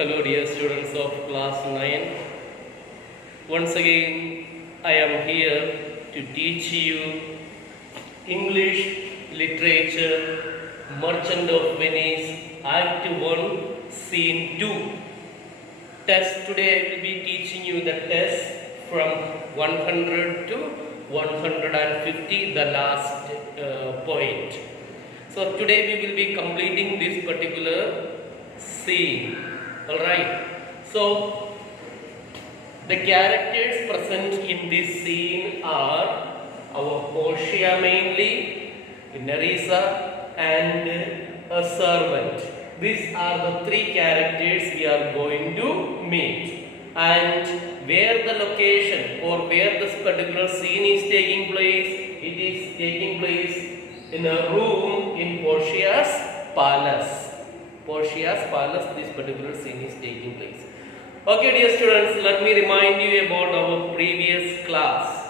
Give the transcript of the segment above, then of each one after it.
Hello, dear students of class 9. Once again, I am here to teach you English Literature, Merchant of Venice, Act 1, Scene 2. Test today I will be teaching you the test from 100 to 150, the last point. So today we will be completing this particular scene. Alright. So the characters present in this scene are our Portia mainly, Nerissa, and a servant. These are the three characters we are going to meet. And where the location or where this particular scene is taking place, it is taking place in a room in Portia's palace. Portia's palace, this particular scene is taking place. Okay, dear students, let me remind you about our previous class.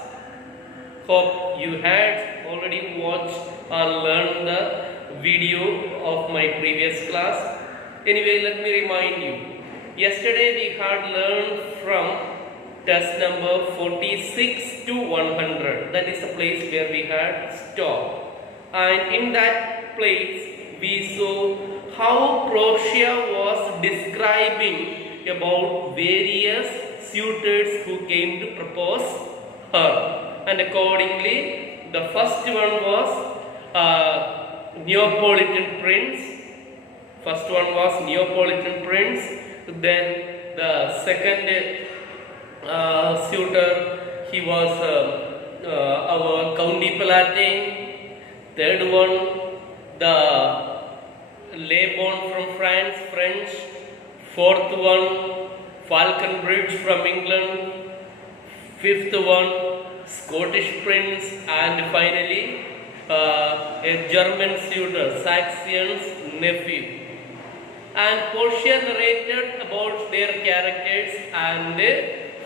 Hope you had already watched or learned the video of my previous class. Anyway, let me remind you. Yesterday we had learned from test number 46 to 100. That is the place where we had stopped. And in that place we saw how Portia was describing about various suitors who came to propose her. And accordingly, the first one was Neapolitan prince. First one was Neapolitan prince. Then the second suitor, he was our Count de Palatine. Third one, the Lebon from France, French. Fourth one, Falconbridge from England. Fifth one, Scottish prince. And finally, a German suitor, Saxian's nephew. And Portia narrated about their characters, and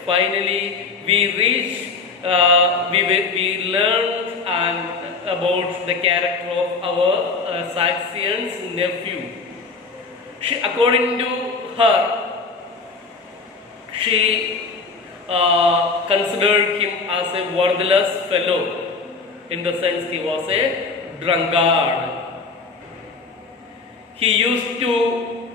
finally we reached, we learned about the character of our Saxian's nephew. According to her, she considered him as a worthless fellow, in the sense he was a drunkard. He used to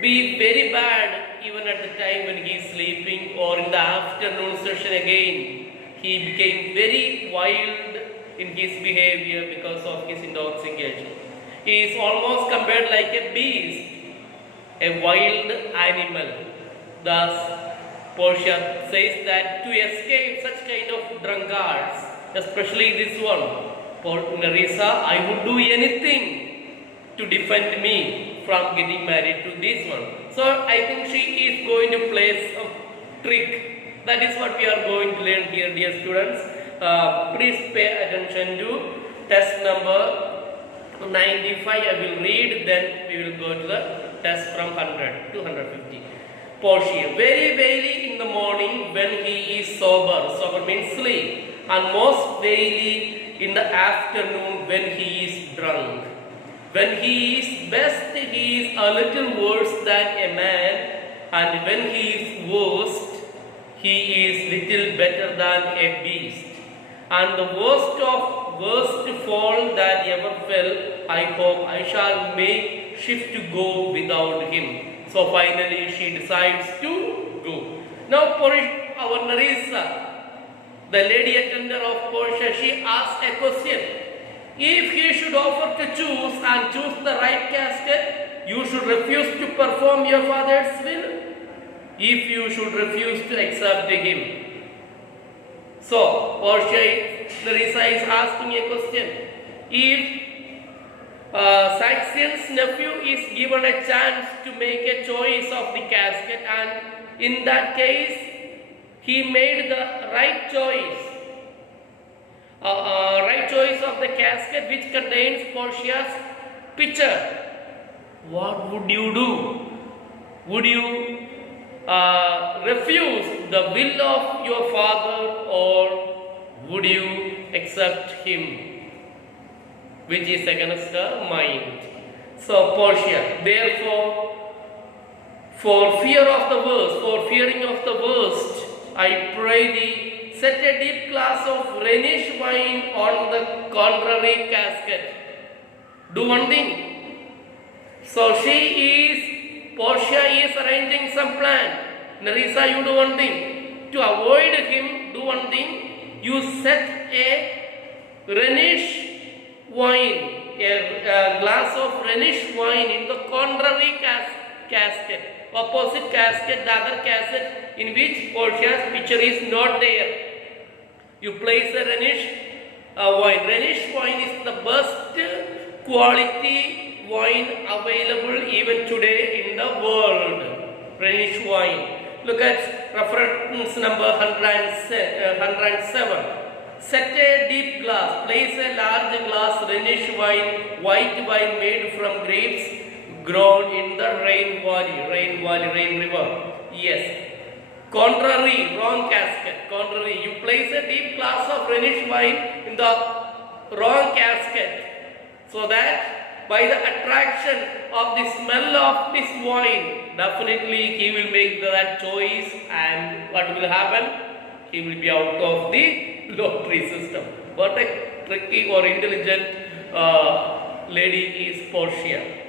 be very bad even at the time when he is sleeping, or in the afternoon session again. He became very wild in his behavior because of his intoxication. He is almost compared like a beast, a wild animal. Thus, Portia says that to escape such kind of drunkards, especially this one, Nerissa, I would do anything to defend me from getting married to this one. So I think she is going to play some trick. That is what we are going to learn here, dear students. Please pay attention to test number 95. I will read, then we will go to the test from 100 to 150. Portia, very early in the morning when he is sober. Sober means sleep. And most daily in the afternoon when he is drunk. When he is best, he is a little worse than a man, and when he is worst, he is little better than a beast. And the worst fall that ever fell, I hope I shall make shift to go without him. So finally she decides to go. Now our Nerissa, the lady attendant of Portia, she asks a question. If he should offer to choose and choose the right casket, you should refuse to perform your father's will. If you should refuse to accept him. So, Portia, Nerissa is asking a question. If Saxian's nephew is given a chance to make a choice of the casket, and in that case, he made the right choice. Right choice of the casket which contains Portia's picture. What would you do? Would you refuse the will of your father, or would you accept him? which is against the mind. So Portia, therefore, For fear of the worst, for fearing of the worst, I pray thee, set a deep glass of Rhenish wine on the contrary casket. Do one thing. So Portia is arranging some plan. Nerissa, you do one thing. To avoid him, do one thing. You set a Rhenish wine, a glass of Rhenish wine in the contrary casket. Opposite casket, the other casket in which Portia's picture is not there. You place a Rhenish wine. Rhenish wine is the best quality wine available even today in the world. Rhenish wine. Look at reference number 107. Set a deep glass. Place a large glass Rhenish wine, white wine made from grapes grown in the Rhine river. Yes. Contrary, wrong casket. Contrary, you place a deep glass of Rhenish wine in the wrong casket, so that by the attraction of the smell of this wine, definitely he will make that choice, and what will happen? He will be out of the lottery system. What a tricky or intelligent lady is Portia.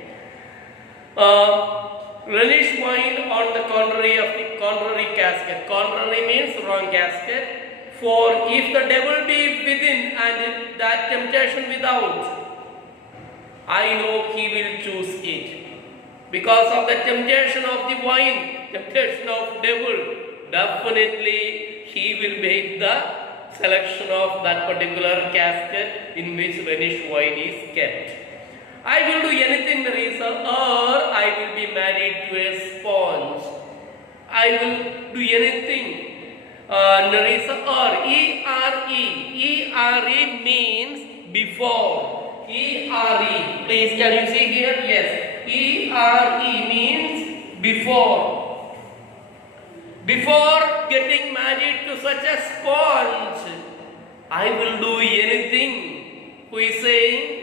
Rhenish wine on the contrary of the contrary casket. Contrary means wrong casket. For if the devil be within and that temptation without, I know he will choose it. Because of the temptation of the wine, temptation of devil, definitely he will make the selection of that particular casket in which Rhenish wine is kept. I will do anything, Nerissa, or I will be married to a sponge. I will do anything, Nerissa, or E-R-E means before. E-R-E. Please, can you see here? Yes. E-R-E means before. Before getting married to such a sponge, I will do anything. Who is saying?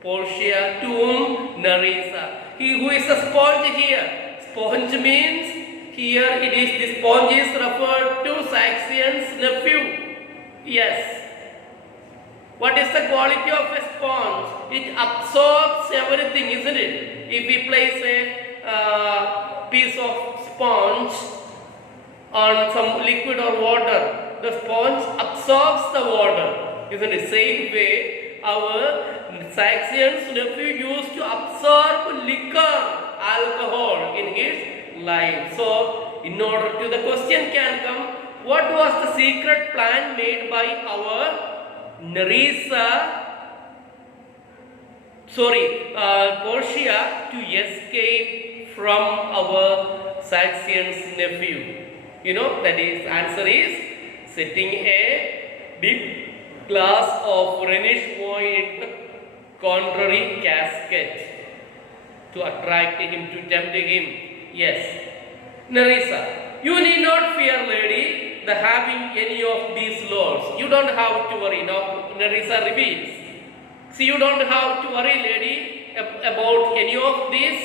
Portia to whom? Nerissa. He who is a sponge here. Sponge means here it is the sponge is referred to Saxian's nephew. Yes. What is the quality of a sponge? It absorbs everything, isn't it? If we place a piece of sponge on some liquid or water, the sponge absorbs the water. Isn't it? Same way, our Saxian's nephew used to absorb liquor, alcohol in his life. So, in order to the question can come, what was the secret plan made by our Portia to escape from our Saxian's nephew? You know, that is, answer is setting a deep glass of Rhenish wine in the contrary casket to attract him, to tempt him. Yes. Nerissa, you need not fear, lady, the having any of these lords. You don't have to worry. Now, Nerissa reveals. See, you don't have to worry, lady, about any of these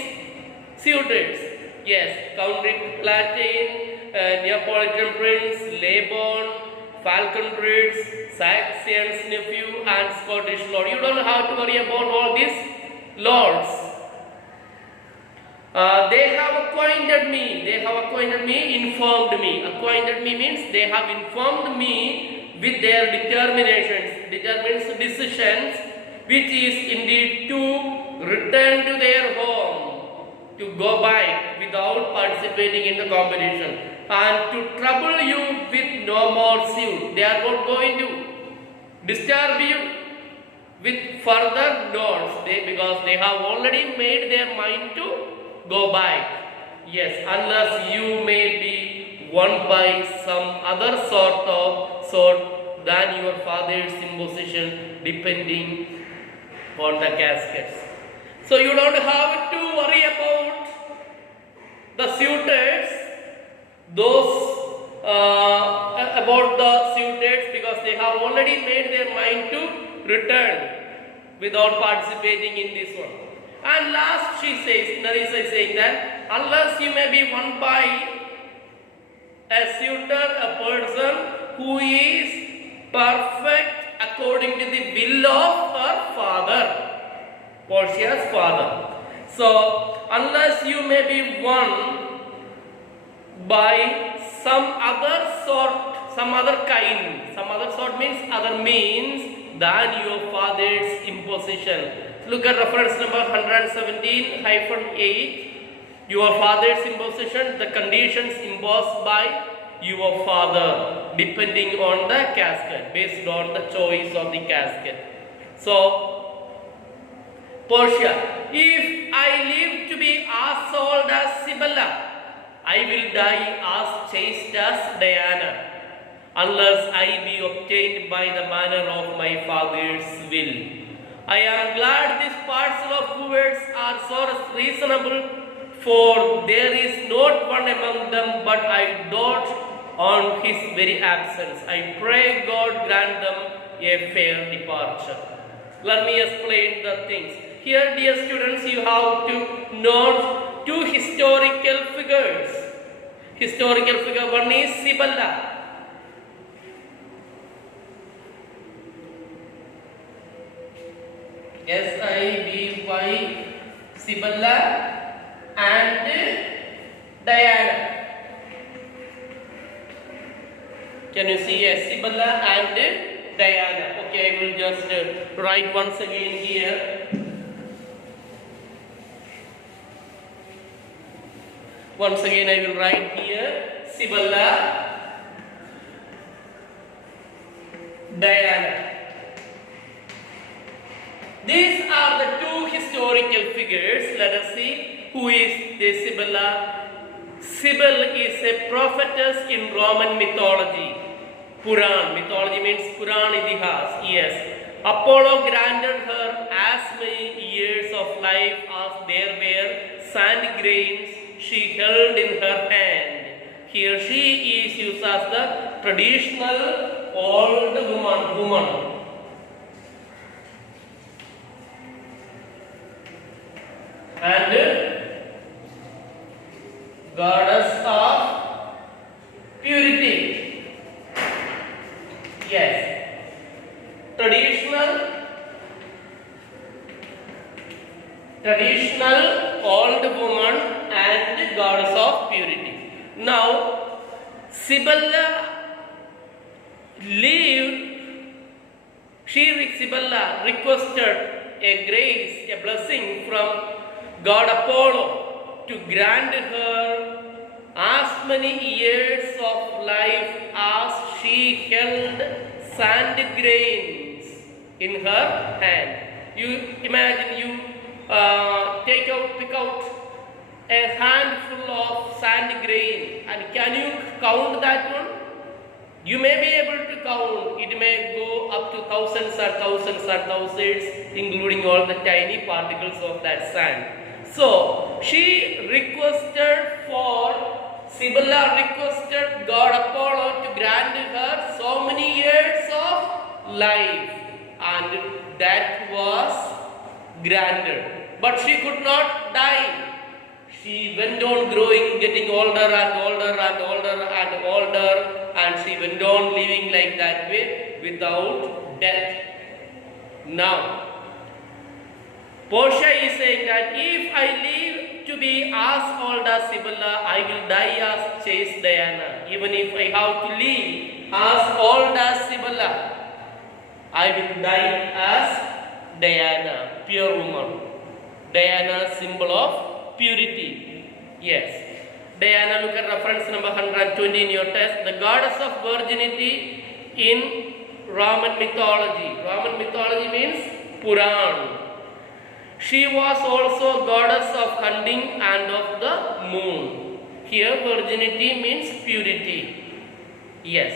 suitors. Yes, Count Palatine, Neapolitan Prince, Laban, Falconbridge, Saxian's nephew, and Scottish lord. You don't have to worry about all these lords. They have acquainted me, informed me. Acquainted me means they have informed me with their decisions, which is indeed to return to their home, to go back without participating in the competition, and to trouble you with no more suit. They are not going to disturb you with further notes, because they have already made their mind to go back. Yes, unless you may be won by some other sort than your father's imposition, depending on the caskets. So you don't have to worry about the suitors, because they have already made their mind to return without participating in this one. And last she says, Narisa is saying that unless you may be won by a suitor, a person who is perfect according to the will of her father, Portia's father. So, unless you may be won by some other sort means other means than your father's imposition. Look at reference number 117-8. Your father's imposition, the conditions imposed by your father, depending on the casket, based on the choice of the casket. So, Portia, if I live to be as old as Sibella, I will die as chaste as Diana, unless I be obtained by the manner of my father's will. I am glad these parcel of words are so reasonable, for there is not one among them but I dote on his very absence. I pray God grant them a fair departure. Let me explain the things. Here, dear students, you have to note two historical figures. Historical figure one is Sibella. Sibella, Sibella and Diana. Can you see? Yes, Sibella and Diana. Okay, I will just write once again here. Once again I will write here Sibella, Diana. These are the two historical figures. Let us see who is the Sibella. Sibyl is a prophetess in Roman mythology. Puran, mythology means Puran Idihas. Yes. Apollo granted her as many years of life as there were sand grains she held in her hand. Here she is used as the traditional old woman. And goddess of purity. Yes. Traditional old woman and goddess of purity. Now, Sibella Sibella requested a grace, a blessing from God Apollo to grant her as many years of life as she held sand grains in her hand. You imagine you pick out a handful of sand grain, and can you count that one? You may be able to count. It may go up to thousands and thousands, including all the tiny particles of that sand. So she Sibella requested God Apollo to grant her so many years of life, and that was granted. But she could not die. She went on growing, getting older and older, and she went on living like that way without death. Now, Portia is saying that if I live to be as old as Sibella, I will die as chaste Diana. Even if I have to live as old as Sibella, I will die as Diana, pure woman. Diana, symbol of purity. Yes. Diana, look at reference number 120 in your test. The goddess of virginity in Roman mythology. Roman mythology means Puran. She was also goddess of hunting and of the moon. Here virginity means purity. Yes.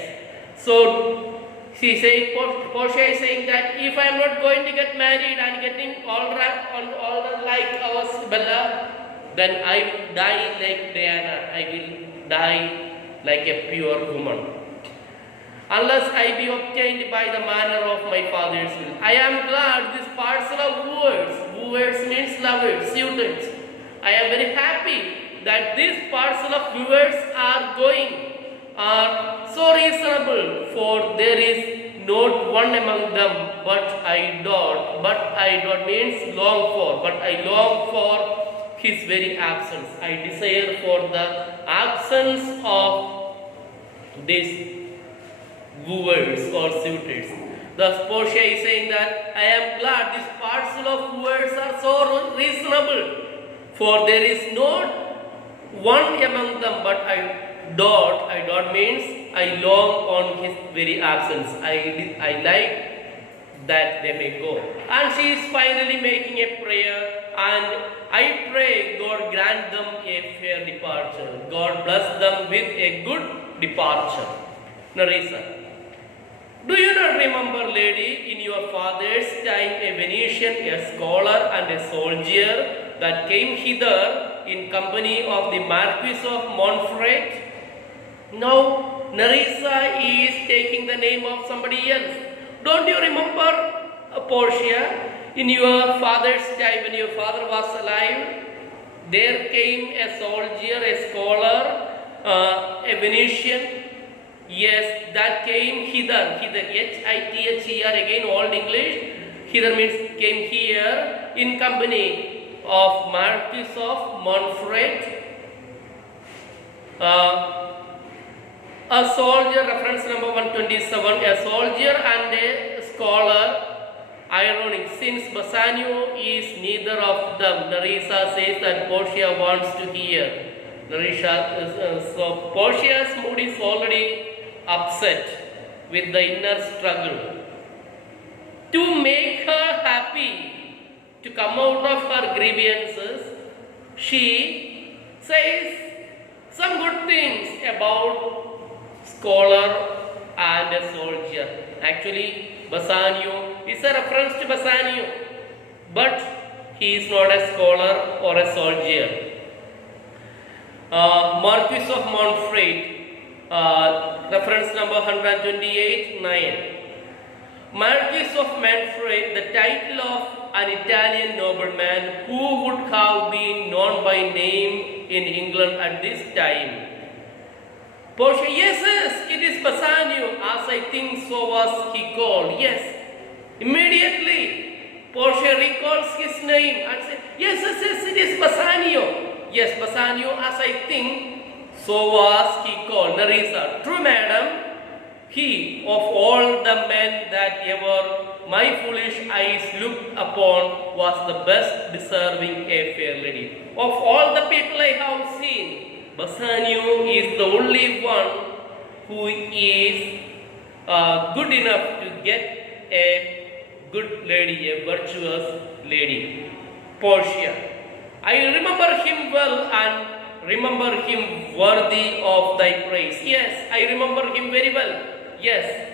So she says, Portia is saying that if I am not going to get married and getting older like our Sibella, then I will die like Diana. I will die like a pure woman, unless I be obtained by the manner of my father's will. I am glad this parcel of words Wooers means lovers, suitors. I am very happy that this parcel of viewers are so reasonable, for there is not one among them but I dot means long for, but I long for his very absence. I desire for the absence of these wooers or suitors. Thus Portia is saying that I am glad this parcel of wooers are so reasonable, for there is not one among them but I dot means I long on his very absence. I like that they may go. And she is finally making a prayer, and I pray God grant them a fair departure. God bless them with a good departure. Nerissa. Do you not remember, lady, in your father's time a Venetian, a scholar and a soldier that came hither in company of the Marquis of Montferrat? Now, Nerissa is taking the name of somebody else. Don't you remember, Portia, in your father's time when your father was alive? There came a soldier, a scholar, a Venetian. Yes, that came hither, H-I-T-H-E-R, again Old English. Hither means came here in company of Marquis of Montferrat. A soldier, reference number 127, a soldier and a scholar. Ironic, since Bassanio is neither of them, Nerissa says that Portia wants to hear. So Portia's mood is already upset with the inner struggle. To make her happy, to come out of her grievances, she says some good things about scholar and a soldier. Actually, Bassanio is a reference to Bassanio, but he is not a scholar or a soldier. Marquis of Montferrat, reference number 128, 9. Marquis of Montferrat, the title of an Italian nobleman who would have been known by name in England at this time. Portia, yes, it is Bassanio, as I think so was he called. Yes, immediately Portia recalls his name and says, yes, it is Bassanio. Yes, Bassanio, as I think so was he called. Nerissa, true madam, he of all the men that ever my foolish eyes looked upon was the best deserving a fair lady. Of all the people I have seen, Bassanio is the only one who is good enough to get a good lady, a virtuous lady. Portia, I remember him well and remember him worthy of thy praise. Yes, I remember him very well. Yes,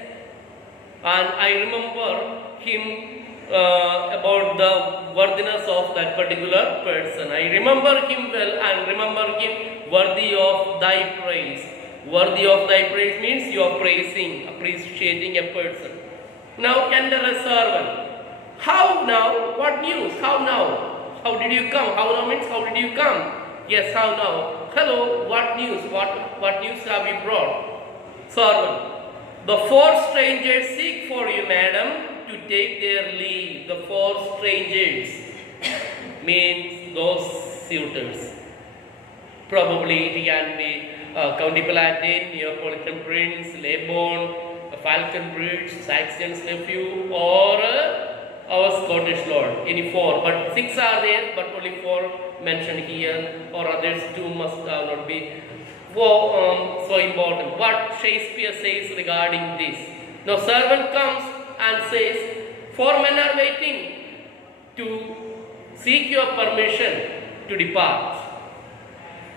and I remember him about the worthiness of that particular person. I remember him well and remember him worthy of thy praise. Worthy of thy praise means you are praising, appreciating a person. Now enter a servant. How now? What news? How now? How did you come? How now means how did you come? Yes, how now? Hello, what news? What news have you brought? Servant. The four strangers seek for you, madam, to take their leave. The four strangers means those suitors. Probably it can be County Palatine, Neapolitan Prince, Leopold, Falconbridge, Saxon's nephew, or our Scottish Lord. Any four, but six are there, but only four mentioned here, or others two must not be so important. What Shakespeare says regarding this. Now servant comes and says, four men are waiting to seek your permission to depart.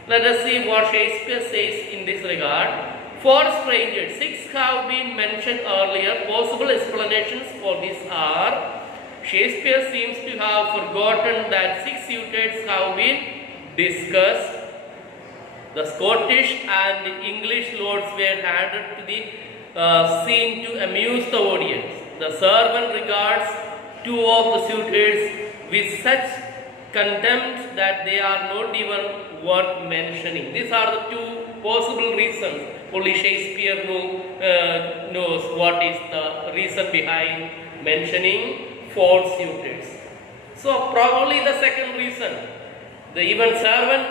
Let us see what Shakespeare says in this regard. Four strangers, six have been mentioned earlier. Possible explanations for this are, Shakespeare seems to have forgotten that six suitors have been discussed. The Scottish and the English lords were added to the scene to amuse the audience. The servant regards two of the suitors with such contempt that they are not even worth mentioning. These are the two possible reasons. Only Shakespeare knows what is the reason behind mentioning four suitors. So probably the second reason, the even servant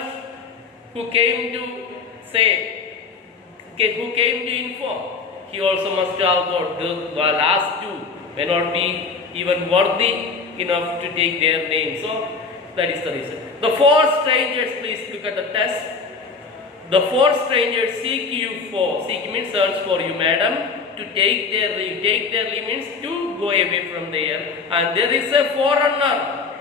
who came to inform, he also must have thought the last two may not be even worthy enough to take their name. So that is the reason. The four strangers, please look at the test. The four strangers seek you for, seek means search for you, madam, to take their leave. Take their leave means to go away from there. And there is a forerunner,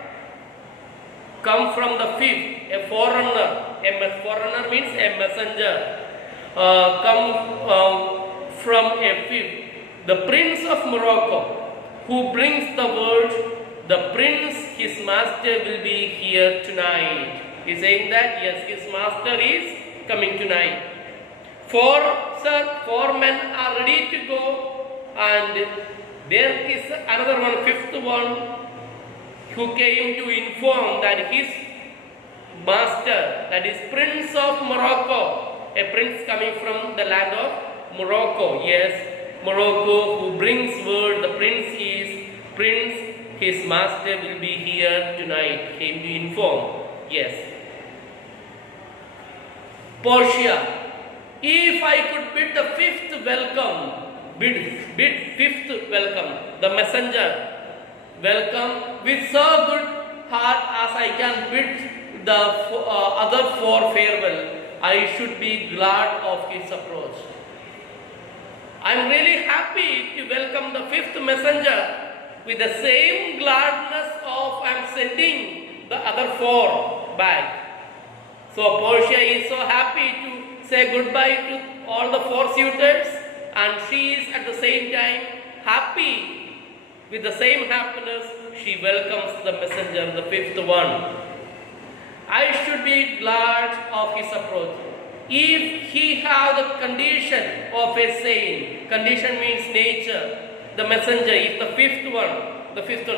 come from the fifth, a forerunner. A forerunner means a messenger. Come from a fifth. The prince of Morocco, who brings the word, the prince, his master will be here tonight. He is saying that, yes, his master is coming tonight. Four men are ready to go, and there is another one, fifth one, who came to inform that his master, that is Prince of Morocco, a prince coming from the land of Morocco. Yes, Morocco, who brings word, the prince is Prince, his master will be here tonight, came to inform. Yes. Portia, if I could bid the fifth welcome, bid fifth welcome, the messenger welcome with so good heart as I can bid the other four farewell, I should be glad of his approach. I am really happy to welcome the fifth messenger with the same gladness of I am sending the other four back. So Portia is so happy to say goodbye to all the four suitors, and she is at the same time happy. With the same happiness, she welcomes the messenger, the fifth one. I should be glad of his approach. If he have the condition of a saint, condition means nature, the messenger is the fifth one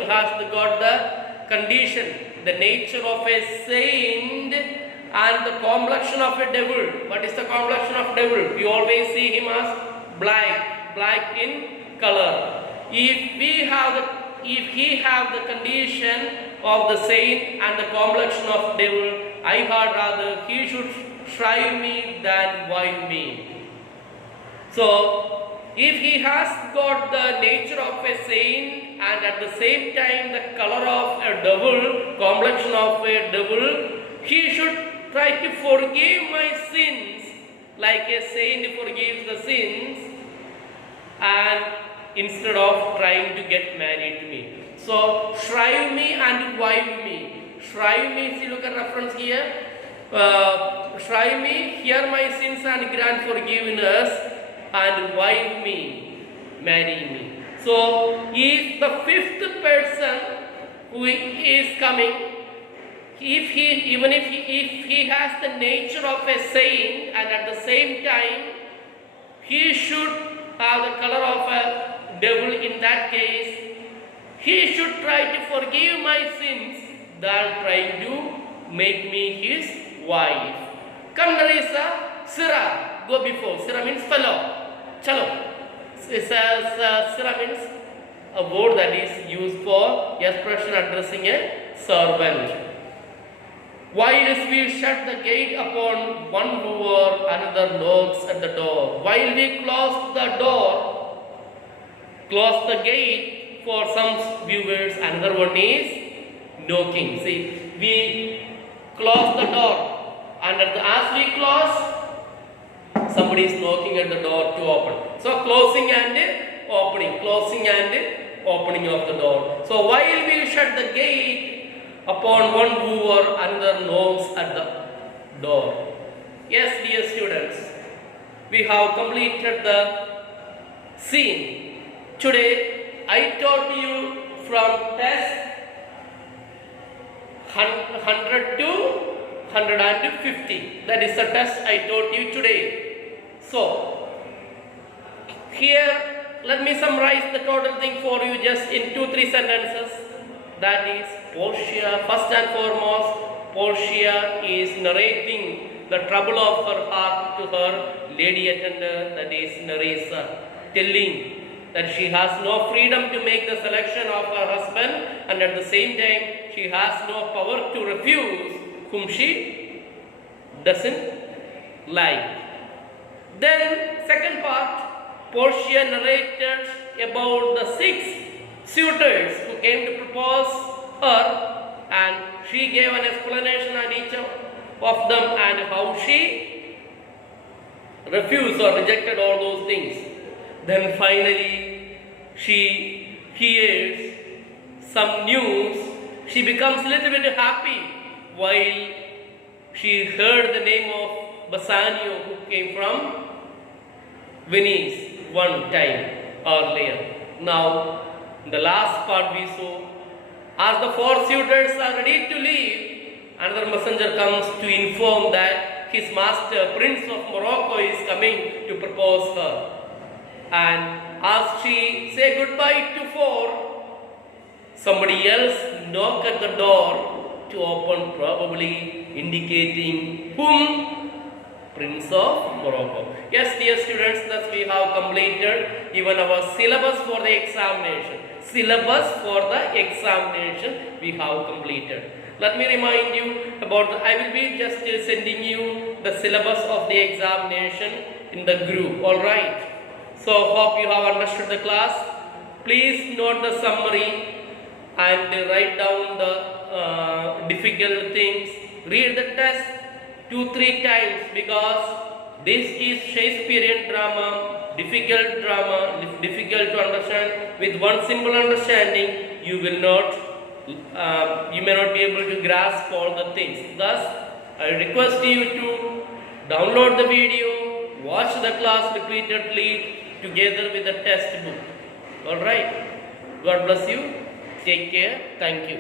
has got the condition, the nature of a saint and the complexion of a devil. What is the complexion of devil? We always see him as black in color. If he have the condition of the saint and the complexion of devil, I had rather he should shrive me than wive me. So, if he has got the nature of a saint and at the same time the color of a devil, complexion of a devil, he should try to forgive my sins like a saint forgives the sins, and instead of trying to get married to me. So, shrive me and wive me. Shrive me, if you look at reference here, shrive me, hear my sins and grant forgiveness, and wive me, marry me. So, if the fifth person who is coming, if he has the nature of a saint and at the same time he should have the color of a devil, in that case he should try to forgive my sins than trying to make me his wife. Come, Narisa, Sira, go before. Sira means fellow. Chalo. Sira means a word that is used for expression addressing a servant. Whilst we shut the gate upon one wooer, another knocks at the door. While we close the gate for some viewers, another one is knocking. See, we close the door, and as we close, somebody is knocking at the door to open. So closing and opening of the door. So while we shut the gate upon one wooer, another knocks at the door. Yes, dear students, we have completed the scene. Today, I taught you from test 100 to 150. That is the test I taught you today. So, here, let me summarize the total thing for you just in 2-3 sentences. That is, Portia, first and foremost, Portia is narrating the trouble of her heart to her lady attendant, that is Nerissa, telling that she has no freedom to make the selection of her husband, and at the same time she has no power to refuse whom she doesn't like. Then second part, Portia narrated about the 6 suitors who came to propose her, and she gave an explanation on each of them and how she refused or rejected all those things. Then finally she hears some news. She becomes a little bit happy while she heard the name of Bassanio, who came from Venice one time earlier. Now, in the last part we saw, as the 4 suitors are ready to leave, another messenger comes to inform that his master, Prince of Morocco, is coming to propose her. And as she say goodbye to 4, somebody else knock at the door to open, probably indicating whom? Prince of Morocco. Yes, dear students, thus we have completed even our syllabus for the examination. Syllabus for the examination we have completed. Let me remind you about, I will be just sending you the syllabus of the examination in the group. Alright. So, hope you have understood the class. Please note the summary and write down the difficult things. Read the test 2-3 times, because this is Shakespearean drama, difficult to understand. With one simple understanding, you may not be able to grasp all the things. Thus, I request you to download the video, watch the class repeatedly together with the test book. Alright. God bless you. Take care. Thank you.